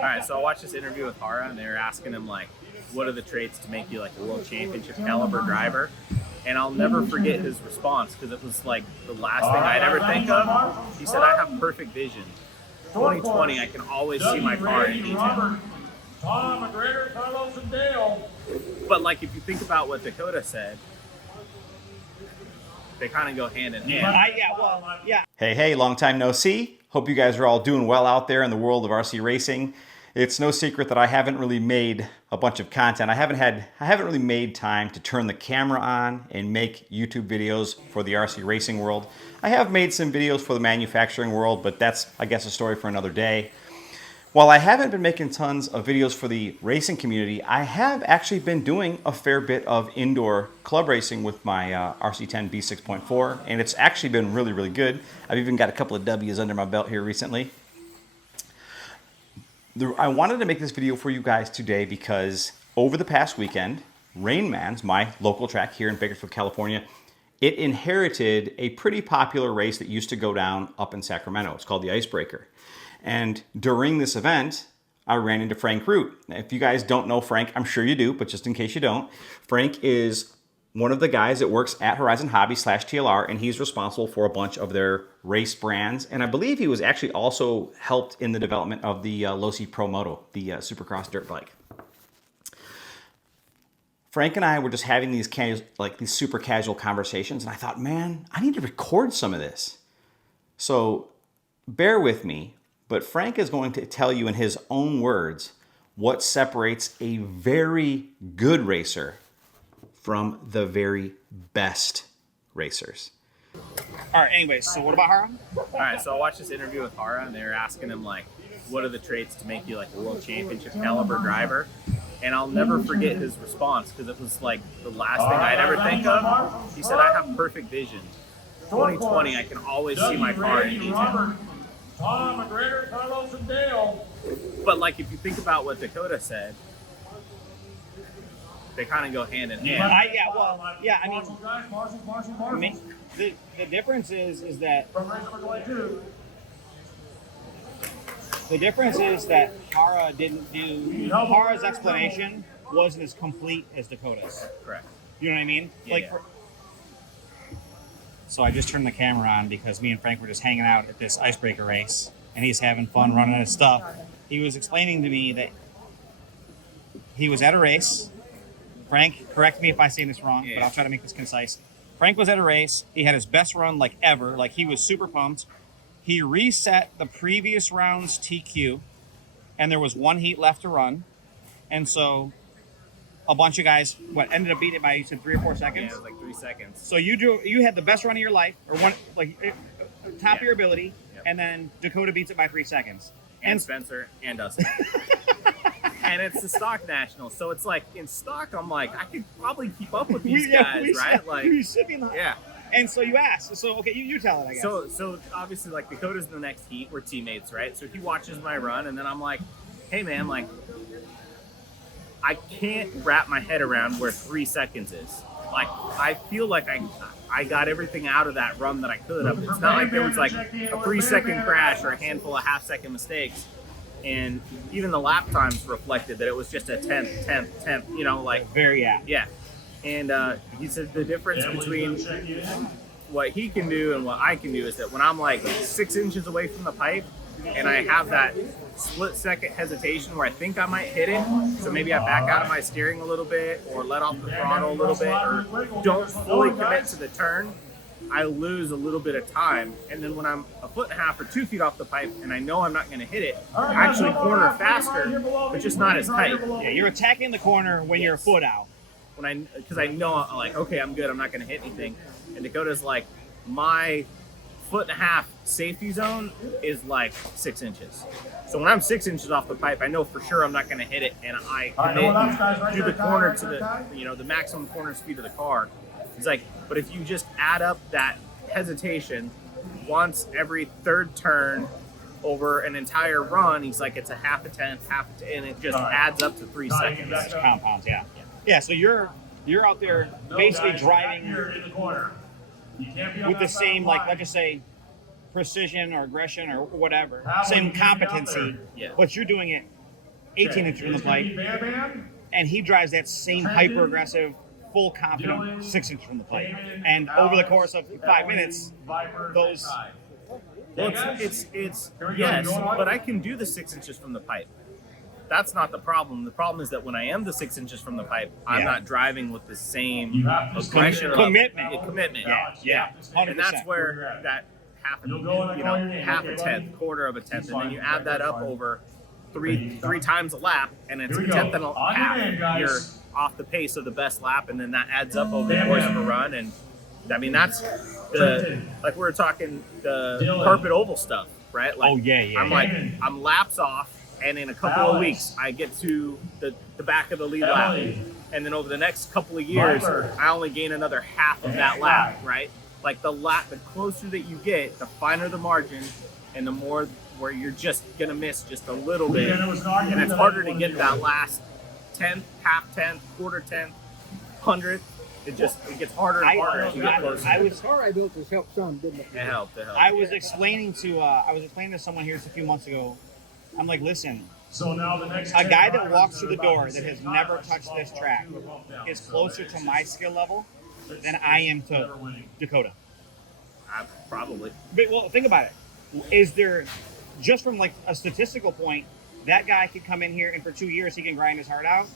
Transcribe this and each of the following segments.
All right, so I watched this interview with Hara, and they were asking him, like, what are the traits to make you, like, a world championship caliber driver? And I'll never forget his response, because it was, like, the last thing I'd ever think of. He said, I have perfect vision. 2020, I can always see my car in detail. Tom, McGregor, Carlos, and Dale. But, like, if you think about what Dakota said, they kind of go hand in hand. Hey, long time no see. Hope you guys are all doing well out there in the world of RC racing. It's no secret that I haven't really made a bunch of content. I haven't really made time to turn the camera on and make YouTube videos for the RC racing world. I have made some videos for the manufacturing world, but that's, I guess, a story for another day. While I haven't been making tons of videos for the racing community, I have actually been doing a fair bit of indoor club racing with my RC10 B6.4, and it's actually been really, really good. I've even got a couple of W's under my belt here recently. I wanted to make this video for you guys today because over the past weekend, Rain Man's, my local track here in Bakersfield, California, it inherited a pretty popular race that used to go down up in Sacramento. It's called the Icebreaker. And during this event, I ran into Frank Root. If you guys don't know Frank, I'm sure you do, but just in case you don't, Frank is one of the guys that works at Horizon Hobby /TLR, and he's responsible for a bunch of their race brands. And I believe he was actually also helped in the development of the Losi Pro Moto, the Supercross dirt bike. Frank and I were just having these super casual conversations, and I thought, man, I need to record some of this. So bear with me. But Frank is going to tell you in his own words what separates a very good racer from the very best racers. All right, anyways, so what about Hara? All right, so I watched this interview with Hara, and they were asking him, like, what are the traits to make you, like, a world championship caliber driver? And I'll never forget his response, because it was, like, the last thing I'd ever think of. He said, I have perfect vision. 2020, I can always see my car in detail. Tom, McGregor, Carlos, and Dale. But, like, if you think about what Dakota said, they kind of go hand in hand. I mean, the difference is that Hara's explanation wasn't as complete as Dakota's. Correct. You know what I mean? Yeah. So I just turned the camera on because me and Frank were just hanging out at this Icebreaker race, and he's having fun running his stuff. He was explaining to me that he was at a race. Frank, correct me if I'm saying this wrong, but I'll try to make this concise. Frank was at a race. He had his best run like ever. Like, he was super pumped. He reset the previous round's TQ, and there was one heat left to run. And so a bunch of guys, ended up beating it by, you said 3 or 4 seconds? Yeah, it was like 3 seconds. So you had the best run of your life, or one, like, top of your ability, and then Dakota beats it by 3 seconds. And Spencer and Dustin. And it's the stock national, so it's like, in stock, I'm like, I could probably keep up with these guys, right? Like, yeah. And so you asked. So, okay, you tell it, I guess. So obviously, like, Dakota's in the next heat. We're teammates, right? So he watches my run, and then I'm like, hey, man, like, I can't wrap my head around where 3 seconds is. Like, I feel like I got everything out of that run that I could have. It's not like there was like a 3-second crash or a handful of half-second mistakes. And even the lap times reflected that it was just a 10th, you know, like. Very yeah. And he said the difference between what he can do and what I can do is that when I'm like 6 inches away from the pipe and I have that split-second hesitation where I think I might hit it, so maybe I back out of my steering a little bit or let off the throttle a little bit or don't fully commit to the turn, I lose a little bit of time. And then when I'm 1.5 feet or 2 feet off the pipe and I know I'm not going to hit it, I actually corner faster, but just not as tight. Yeah, you're attacking the corner when you're a foot out. Because I know, I'm like, okay, I'm good, I'm not going to hit anything. And Dakota's like, my 1.5 foot safety zone is like 6 inches. So when I'm 6 inches off the pipe, I know for sure I'm not going to hit it, and I commit do the corner to the maximum corner speed of the car. He's like, but if you just add up that hesitation once every third turn over an entire run, he's like, it's a half a tenth, and it just adds up to 3 seconds. It compounds, yeah. Yeah, so you're out there basically driving with the same, like, let's just say, precision or aggression or whatever, same competency, but you're doing it 18 inches from the pipe, and he drives that same hyper aggressive, full confident 6 inches from the pipe. And over the course of 5 minutes, those. Well, it's yes, but I can do the 6 inches from the pipe. That's not the problem. The problem is that when I am the 6 inches from the pipe, I'm not driving with the same aggression, commitment. Yeah, 100%. And that's where that half a tenth, quarter of a tenth, and then you add that up over three times a lap, and it's a tenth and a half. You're off the pace of the best lap, and then that adds up over the course of a run. And I mean, that's like we were talking the carpet oval stuff, right? Like, I'm laps off. And in a couple of weeks, I get to the back of the lead lap. And then over the next couple of years, I only gain another half of that lap, right? Like the closer that you get, the finer the margin, and the more where you're just going to miss just a little bit. And it's harder to get that last tenth, half tenth, quarter tenth, hundredth. It gets harder and harder as you get closer. The car I built has helped some, didn't it? It helped. I was explaining to someone here just a few months ago. I'm like, listen, So now the next a guy that walks through the door that has never touched this track is closer to my skill level than I am to Dakota. Probably. But, well, think about it. Is there, just from like a statistical point, that guy could come in here and for 2 years he can grind his heart out,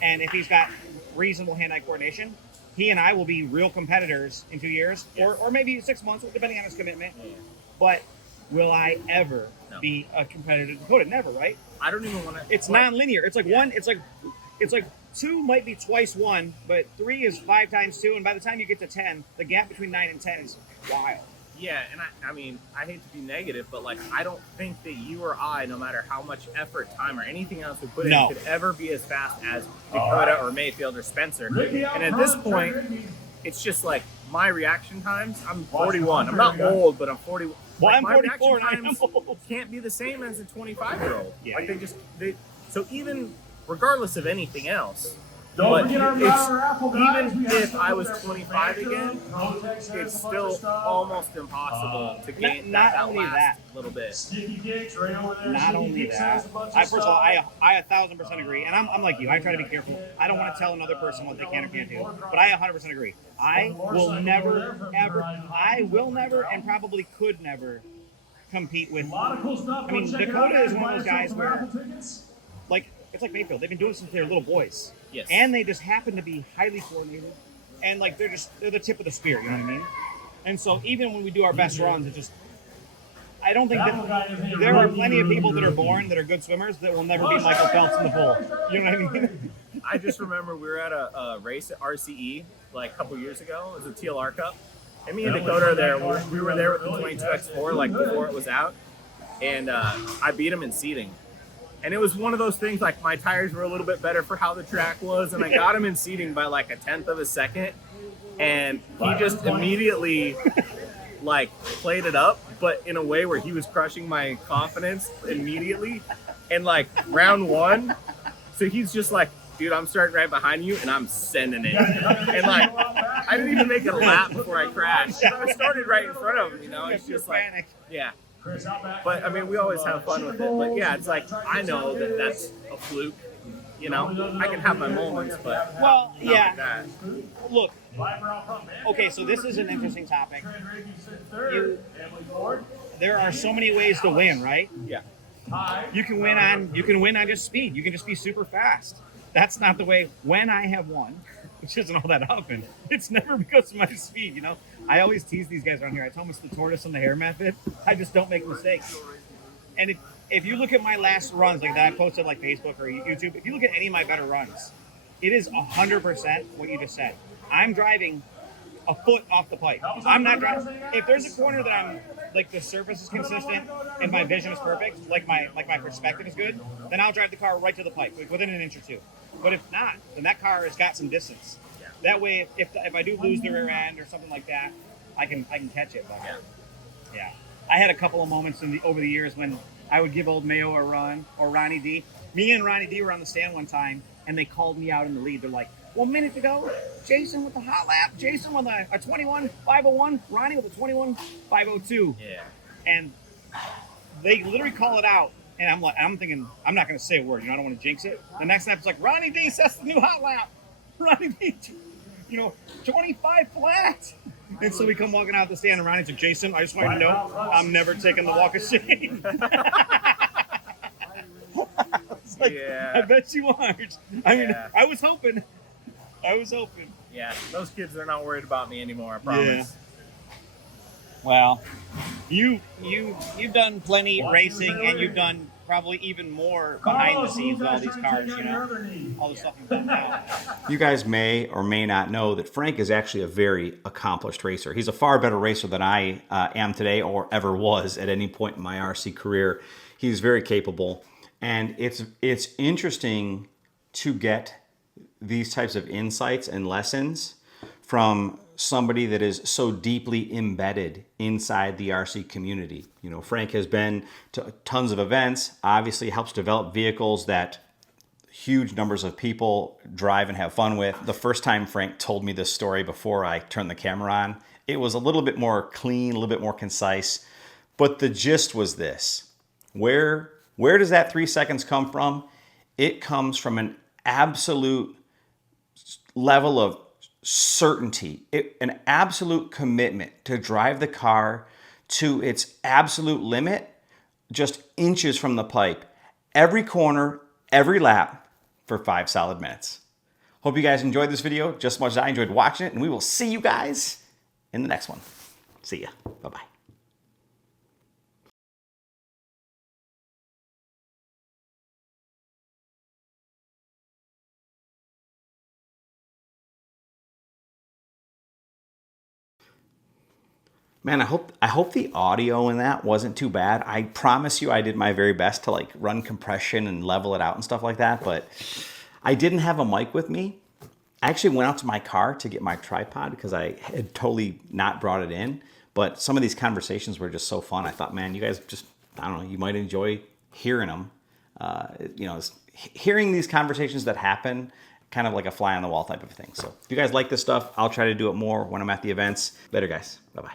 and if he's got reasonable hand-eye coordination, he and I will be real competitors in 2 years, or maybe 6 months, depending on his commitment. But will I ever be a competitor to Dakota? Never, right? I don't even want to. It's non-linear. It's like one. It's like 2 might be twice 1, but 3 is 5 times 2, and by the time you get to 10, the gap between 9 and 10 is wild. Yeah, and I mean, I hate to be negative, but like, I don't think that you or I, no matter how much effort, time, or anything else we put in, could ever be as fast as Dakota or Mayfield or Spencer. And at this point, it's just like my reaction times. I'm 41. I'm not old, but I'm 41. Well, like, I'm 44 and I am old. Can't be the same as a 25-year-old. Yeah. Like so even regardless of anything else. Don't forget our apple guys. Even if I was 25 again, it's still almost impossible to gain that last little bit. Not only that, first of all, I 1,000% agree, and I'm like you. I try to be careful. I don't want to tell another person what they can or can't do, but I 100% agree. I will never, and probably could never compete with. I mean, Dakota is one of those guys where, like, it's like Mayfield. They've been doing it since they were little boys. Yes. And they just happen to be highly coordinated, and like they're the tip of the spear. You know what I mean? And so even when we do our best runs, it just, I don't think that there are plenty of people that are born that are good swimmers that will never be Michael Phelps in the pool. You know what I mean? I just remember we were at a race at RCE like a couple years ago. It was a TLR Cup, and me and Dakota are there. We were there with the 22X4 like before it was out, and I beat him in seating. And it was one of those things, like, my tires were a little bit better for how the track was, and I got him in seating by, like, 1/10 of a second, and he just immediately, like, played it up, but in a way where he was crushing my confidence immediately. And, like, round 1, so he's just like, dude, I'm starting right behind you, and I'm sending it. And, like, I didn't even make a lap before I crashed. I started right in front of him, you know? It's just like, yeah. But I mean, we always have fun with it. But yeah, it's like, I know that that's a fluke. You know, I can have my moments, but well, yeah. Like that. Look, okay, so this is an interesting topic. There are so many ways to win, right? Yeah. You can win on just speed. You can just be super fast. That's not the way. When I have won, which isn't all that often, it's never because of my speed, you know? I always tease these guys around here. I tell them it's the tortoise and the hare method. I just don't make mistakes. And if you look at my last runs, like that I posted like Facebook or YouTube, if you look at any of my better runs, it is 100% what you just said. I'm driving a foot off the pipe. I'm not driving. If there's a corner that I'm, like, the surface is consistent and my vision is perfect, like my perspective is good, then I'll drive the car right to the pipe, like within an inch or two. But if not, then that car has got some distance. That way, if I do lose the rear end or something like that, I can catch it. But yeah. I had a couple of moments over the years when I would give old Mayo a run, or Ronnie D. Me and Ronnie D were on the stand one time, and they called me out in the lead. They're like, 1 minute to go, Jason with the hot lap, Jason with a 21.501, Ronnie with a 21.502. Yeah. And they literally call it out And I'm thinking, I'm not going to say a word. I don't want to jinx it. The next lap, it's like, Ronnie D sets the new hot lap. Ronnie D, 25 flat. And so we come walking out the stand, and Ronnie's like, Jason, I just want you to know, I'm never taking the walk of shame. Like, Yeah. I bet you aren't. I mean, Yeah. I was hoping. Yeah, those kids are not worried about me anymore, I promise. Well, you've done plenty racing, and you've done probably even more behind the scenes with all these cars, all the stuff you've done now. You guys may or may not know that Frank is actually a very accomplished racer. He's a far better racer than I am today or ever was at any point in my RC career. He's very capable, and it's interesting to get these types of insights and lessons from somebody that is so deeply embedded inside the RC community. Frank has been to tons of events, obviously helps develop vehicles that huge numbers of people drive and have fun with. The first time Frank told me this story before I turned the camera on, it was a little bit more clean, a little bit more concise, but the gist was this. Where does that 3 seconds come from? It comes from an absolute level of certainty, an absolute commitment to drive the car to its absolute limit, just inches from the pipe, every corner, every lap for 5 solid minutes. Hope you guys enjoyed this video just as much as I enjoyed watching it, and we will see you guys in the next one. See ya. Bye-bye. Man, I hope the audio in that wasn't too bad. I promise you I did my very best to run compression and level it out and stuff like that, but I didn't have a mic with me. I actually went out to my car to get my tripod because I had totally not brought it in, but some of these conversations were just so fun. I thought, man, you guys just, I don't know, you might enjoy hearing them. Hearing these conversations that happen, kind of like a fly on the wall type of thing. So if you guys like this stuff, I'll try to do it more when I'm at the events. Later, guys. Bye-bye.